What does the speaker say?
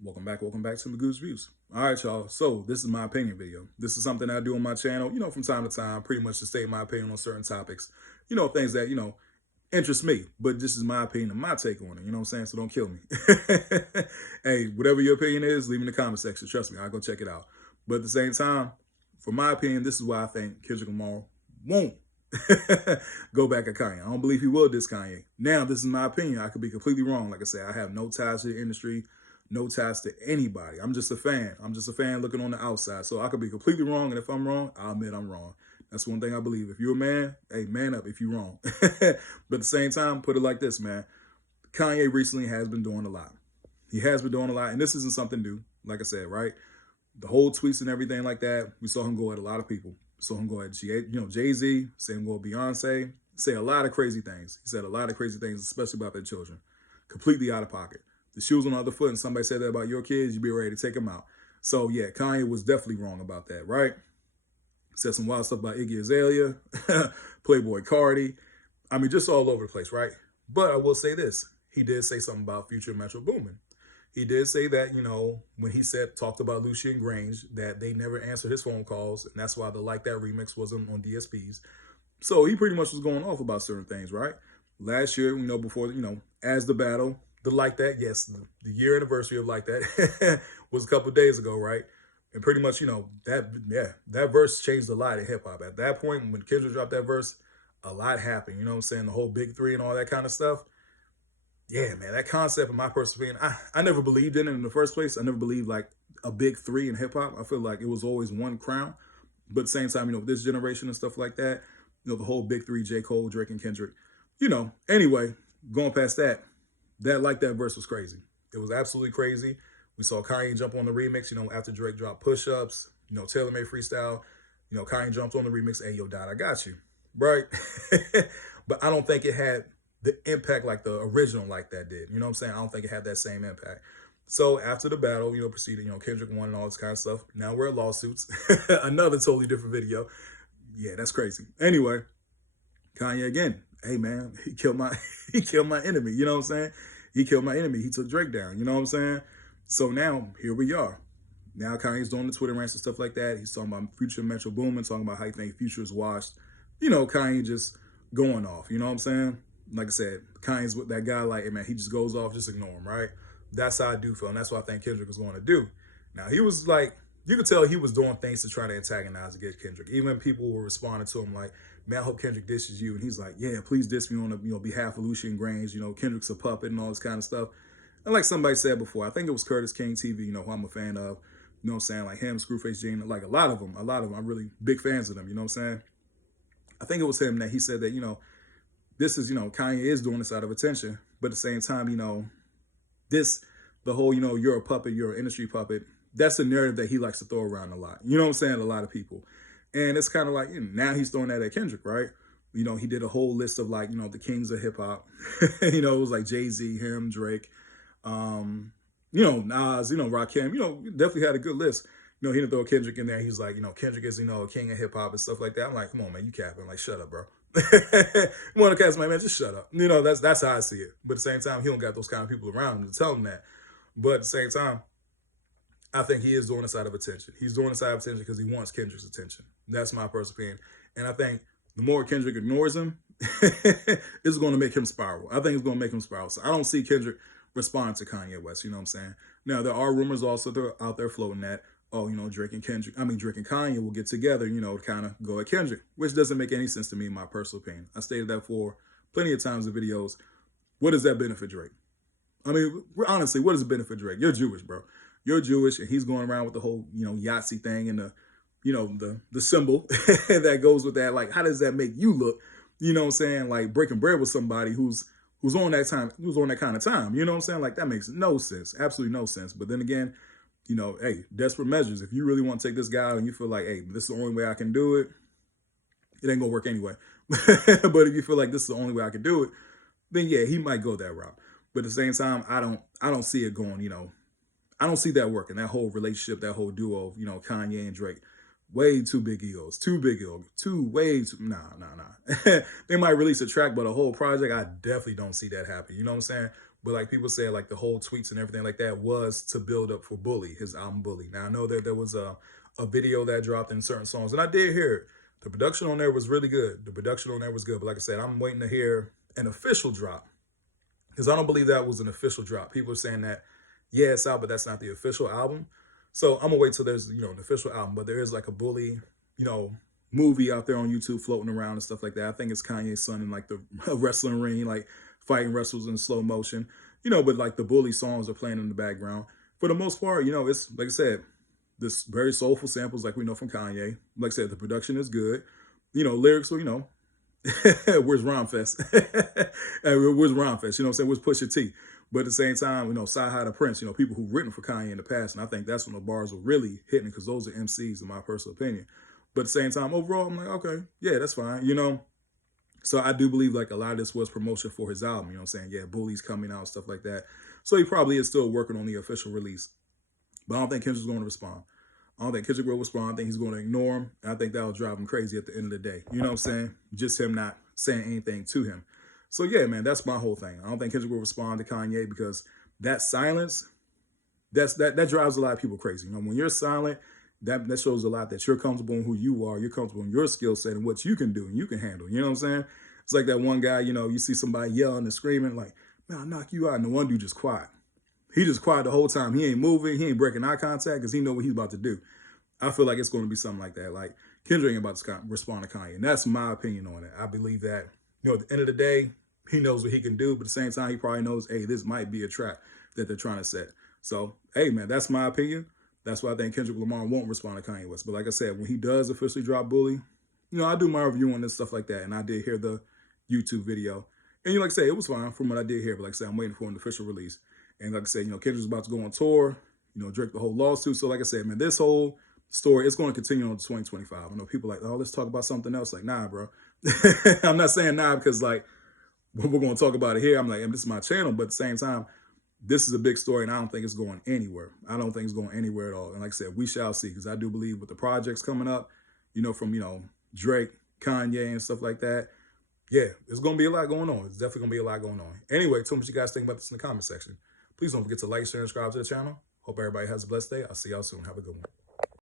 Welcome back to Magoo's Views. All right, y'all. So this is my opinion video. This is something I do on my channel, from time to time, pretty much to state my opinion on certain topics, things that, interest me. But this is my opinion and my take on it, you know what I'm saying? So don't kill me. Hey, whatever your opinion is, leave in the comment section. Trust me, I'll go check it out. But at the same time, for my opinion, this is why I think Kendrick Lamar won't go back at Kanye. I don't believe he will diss Kanye. Now, this is my opinion. I could be completely wrong. Like I said, I have no ties to the industry, no ties to anybody. I'm just a fan. I'm just a fan looking on the outside. So I could be completely wrong. And if I'm wrong, I'll admit I'm wrong. That's one thing I believe. If you're a man, hey, man up if you're wrong. But at the same time, put it like this, man. Kanye recently has been doing a lot. He has been doing a lot. And this isn't something new. Like I said, right? The whole tweets and everything like that, we saw him go at a lot of people. Saw him go at Jay-Z, say him go at Beyonce, say a lot of crazy things. He said a lot of crazy things, especially about their children. Completely out of pocket. The shoes on the other foot, and somebody said that about your kids, you be ready to take them out. So yeah, Kanye was definitely wrong about that, right? Said some wild stuff about Iggy Azalea, Playboy Cardi. I mean, just all over the place, right? But I will say this. He did say something about Future Metro Boomin. He did say that, when he talked about Lucien Grange, that they never answered his phone calls, and that's why the Like That remix wasn't on DSPs. So he pretty much was going off about certain things, right? Last year, before, as the battle, the Like That, yes, the year anniversary of Like That was a couple of days ago, right? And pretty much, that verse changed a lot in hip hop. At that point, when Kendrick dropped that verse, a lot happened. You know what I'm saying? The whole big three and all that kind of stuff. Yeah, man, that concept, in my personal opinion, I never believed in it in the first place. I never believed like a big three in hip hop. I feel like it was always one crown. But at the same time, with this generation and stuff like that, the whole big three, J. Cole, Drake, and Kendrick, anyway, going past that, Like That verse was crazy. It was absolutely crazy. We saw Kanye jump on the remix, after Drake dropped Push Ups, Taylor Made Freestyle, Kanye jumped on the remix, hey, yo, Dot, I got you, right? But I don't think it had the impact like the original Like That did. You know what I'm saying? I don't think it had that same impact. So after the battle, proceeded, Kendrick won and all this kind of stuff. Now we're at lawsuits. Another totally different video. Yeah, that's crazy. Anyway, Kanye again. Hey man, he killed my enemy. You know what I'm saying? He killed my enemy. He took Drake down. You know what I'm saying? So now here we are. Now Kanye's doing the Twitter rants and stuff like that. He's talking about Future Metro Boomin, talking about how he think Future is washed. Kanye just going off. You know what I'm saying? Like I said, Kanye's with that guy, like, hey man, he just goes off, just ignore him, right? That's how I do feel, and that's what I think Kendrick was going to do. Now, he was like, you could tell he was doing things to try to antagonize against Kendrick. Even people were responding to him like, man, I hope Kendrick disses you. And he's like, yeah, please diss me on the behalf of Lucien Grange. Kendrick's a puppet and all this kind of stuff. And like somebody said before, I think it was Curtis King TV, who I'm a fan of. You know what I'm saying? Like him, Screwface Gene, like a lot of them. I'm really big fans of them. You know what I'm saying? I think it was him that he said that, this is, Kanye is doing this out of attention. But at the same time, the whole, you're a puppet, you're an industry puppet. That's a narrative that he likes to throw around a lot. You know what I'm saying? A lot of people. And it's kind of like, now he's throwing that at Kendrick, right? He did a whole list of like, the kings of hip hop. It was like Jay-Z, him, Drake, Nas, Rakim, definitely had a good list. He didn't throw Kendrick in there. He's like, Kendrick is, a king of hip hop and stuff like that. I'm like, come on, man, you capping. Like, shut up, bro. One of the cats, man, just shut up. That's how I see it. But at the same time, he don't got those kind of people around him to tell him that. But at the same time, I think he is doing this out of attention. He's doing this out of attention because he wants Kendrick's attention. That's my personal opinion. And I think the more Kendrick ignores him, it's going to make him spiral. I think it's going to make him spiral. So I don't see Kendrick respond to Kanye West. You know what I'm saying? Now, there are rumors also out there floating that, Drake and Kanye will get together, to kind of go at Kendrick, which doesn't make any sense to me in my personal opinion. I stated that for plenty of times in videos. What does that benefit Drake? I mean, honestly, what does it benefit Drake? You're Jewish, bro. You're Jewish, and he's going around with the whole, Yahtzee thing and the symbol that goes with that. Like, how does that make you look? You know what I'm saying? Like breaking bread with somebody who's on that time, who's on that kind of time. You know what I'm saying? Like that makes no sense. Absolutely no sense. But then again, hey, desperate measures. If you really want to take this guy and you feel like, hey, this is the only way I can do it, it ain't gonna work anyway. But if you feel like this is the only way I can do it, then yeah, he might go that route. But at the same time, I don't see it going, I don't see that working. That whole relationship, that whole duo of, Kanye and Drake. Way too big egos. Nah. They might release a track, but a whole project, I definitely don't see that happen. You know what I'm saying? But like people say, like the whole tweets and everything like that was to build up for Bully, his album Bully. Now I know that there was a video that dropped in certain songs, and I did hear it. The production on there was really good. The production on there was good. But like I said, I'm waiting to hear an official drop, because I don't believe that was an official drop. People are saying that, yeah, it's out, but that's not the official album. So I'm gonna wait till there's, you know, an official album. But there is like a Bully, you know, movie out there on YouTube floating around and stuff like that. I think it's Kanye's son in like the wrestling ring, like fighting wrestles in slow motion, you know, but like the Bully songs are playing in the background. For the most part, you know, it's like I said, this very soulful samples like we know from Kanye. Like I said, the production is good. You know, lyrics are, you know, where's Rhymefest? Where's Rhymefest? You know what I'm saying? Where's Pusha T? But at the same time, you know, Sci-Hi the Prince, you know, people who've written for Kanye in the past. And I think that's when the bars were really hitting, because those are MCs in my personal opinion. But at the same time, overall, I'm like, okay, yeah, that's fine, you know. So I do believe like a lot of this was promotion for his album, you know what I'm saying? Yeah, Bully's coming out, stuff like that. So he probably is still working on the official release. But I don't think Kendrick's going to respond. I don't think Kendrick will respond. I think he's going to ignore him. And I think that'll drive him crazy at the end of the day. You know what I'm saying? Just him not saying anything to him. So yeah, man, that's my whole thing. I don't think Kendrick will respond to Kanye, because that silence, that drives a lot of people crazy. You know, when you're silent, that shows a lot that you're comfortable in who you are. You're comfortable in your skill set and what you can do and you can handle. You know what I'm saying? It's like that one guy, you know, you see somebody yelling and screaming like, man, I'll knock you out. And the one dude just quiet. He just quiet the whole time. He ain't moving. He ain't breaking eye contact because he know what he's about to do. I feel like it's going to be something like that. Like Kendrick ain't about to respond to Kanye. And that's my opinion on it. I believe that, you know, at the end of the day, he knows what he can do. But at the same time, he probably knows, hey, this might be a trap that they're trying to set. So, hey, man, that's my opinion. That's why I think Kendrick Lamar won't respond to Kanye West. But like I said, when he does officially drop Bully, you know, I do my review on this, stuff like that. And I did hear the YouTube video. And you know, like I say, it was fine from what I did hear. But like I said, I'm waiting for an official release. And like I said, you know, Kendrick's about to go on tour, you know, Drake the whole lawsuit. So like I said, man, this whole story, it's going to continue on to 2025. I know people like, oh, let's talk about something else. Like, nah, bro. I'm not saying nah because like, we're going to talk about it here. I'm like, this is my channel. But at the same time, this is a big story and I don't think it's going anywhere. I don't think it's going anywhere at all. And like I said, we shall see, because I do believe with the projects coming up, you know, from, you know, Drake, Kanye and stuff like that. Yeah, there's going to be a lot going on. It's definitely going to be a lot going on. Anyway, tell me what you guys think about this in the comment section. Please don't forget to like, share, and subscribe to the channel. Hope everybody has a blessed day. I'll see y'all soon. Have a good one.